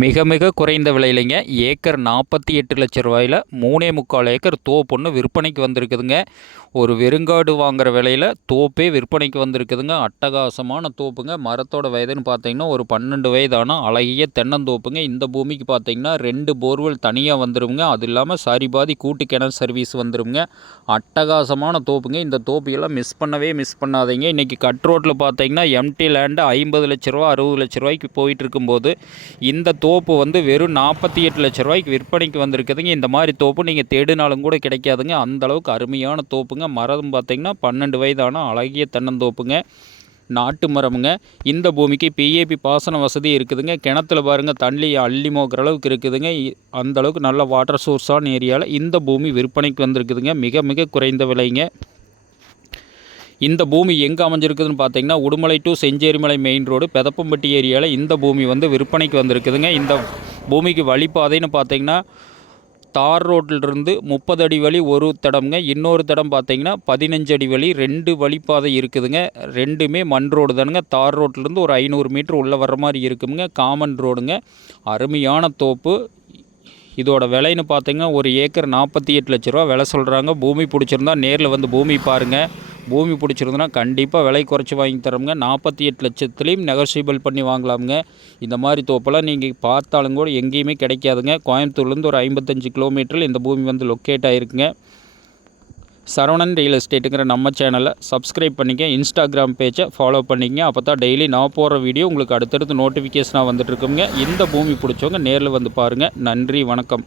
மிக மிக குறைந்த விலையிலைங்க ஏக்கர் 48 லட்ச ரூபாயில் 3.25 ஏக்கர் தோப்பு விற்பனைக்கு வந்திருக்குதுங்க. ஒரு வெறுங்காடு வாங்குகிற விலையில் தோப்பே விற்பனைக்கு வந்திருக்குதுங்க. அட்டகாசமான தோப்புங்க. மரத்தோட வயதுன்னு பார்த்தீங்கன்னா ஒரு 12 வயதான அழகிய தென்னந்தோப்புங்க. இந்த பூமிக்கு பார்த்தீங்கன்னா 2 போர்வெல் தனியாக வந்துடுங்க. அது இல்லாமல் சரிபாதி கூட்டு கிணறு சர்வீஸ் வந்துடுங்க. அட்டகாசமான தோப்புங்க. இந்த தோப்பையெல்லாம் மிஸ் பண்ணாதீங்க. இன்றைக்கி கட் ரோட்டில் பார்த்தீங்கன்னா எம்டி லேண்டு 50 லட்ச ரூபா 60 லட்ச ரூபாய்க்கு போயிட்டு இருக்கும்போது இந்த தோப்பு வெறும் 48 லட்ச ரூபாய்க்கு விற்பனைக்கு வந்திருக்குதுங்க. இந்த மாதிரி தோப்பு நீங்கள் தேடினாலும் கூட கிடைக்காதுங்க. அந்தளவுக்கு அருமையான தோப்புங்க. மரம் பார்த்திங்கன்னா 12 வயதான அழகிய தென்னந்தோப்புங்க. நாட்டு மரமுங்க. இந்த பூமிக்கு பிஏபி பாசன வசதி இருக்குதுங்க. கிணத்துல பாருங்கள் தண்ணி அள்ளி மோக்கிற அளவுக்கு இருக்குதுங்க. அந்தளவுக்கு நல்ல வாட்டர் சோர்ஸான ஏரியாவில் இந்த பூமி விற்பனைக்கு வந்திருக்குதுங்க. மிக மிக குறைந்த விலைங்க. இந்த பூமி எங்கே அமைஞ்சிருக்குதுன்னு பார்த்தீங்கன்னா Udumalai to Chencherimalai main road Pethappampatti ஏரியாவில் இந்த பூமி விற்பனைக்கு வந்திருக்குதுங்க. இந்த பூமிக்கு வழிபாதைன்னு பார்த்தீங்கன்னா தார் ரோட்டிலிருந்து 30 அடி வழி ஒரு தடம்ங்க. இன்னொரு தடம் பார்த்தீங்கன்னா 15 அடி வழி 2 வழிப்பாதை இருக்குதுங்க. ரெண்டுமே மண் ரோடு தானுங்க. தார் ரோட்டிலேருந்து ஒரு 500 மீட்டர் உள்ளே வர்ற மாதிரி இருக்குங்க. காமன் ரோடுங்க. அருமையான தோப்பு. இதோட விலைன்னு பார்த்தீங்கன்னா ஒரு ஏக்கர் 48 லட்ச ரூபா விலை சொல்கிறாங்க. பூமி பிடிச்சிருந்தா நேரில் வந்து பூமி பாருங்கள். பூமி பிடிச்சிருந்தனா கண்டிப்பாக விலை குறைச்சி வாங்கி தரோங்க. 48 லட்சத்துலேயும் நெகோசியபிள் பண்ணி வாங்கலாமுங்க. இந்த மாதிரி தோப்பெல்லாம் நீங்கள் பார்த்தாலும் கூட எங்கேயுமே கிடைக்காதுங்க. கோயம்புத்தூர்லேருந்து ஒரு 55 கிலோமீட்டரில் இந்த பூமி லொக்கேட் ஆகிருக்குங்க. சரவணன் ரியல் எஸ்டேட்டுங்கிற நம்ம சேனலை சப்ஸ்கிரைப் பண்ணிக்க. இன்ஸ்டாகிராம் பேஜை ஃபாலோ பண்ணிக்கங்க. அப்போ தான் டெய்லி நான் போகிற வீடியோ உங்களுக்கு அடுத்தடுத்து நோட்டிஃபிகேஷனாக வந்துட்டுருக்குங்க. இந்த பூமி பிடிச்சவங்க நேரில் வந்து பாருங்கள். நன்றி, வணக்கம்.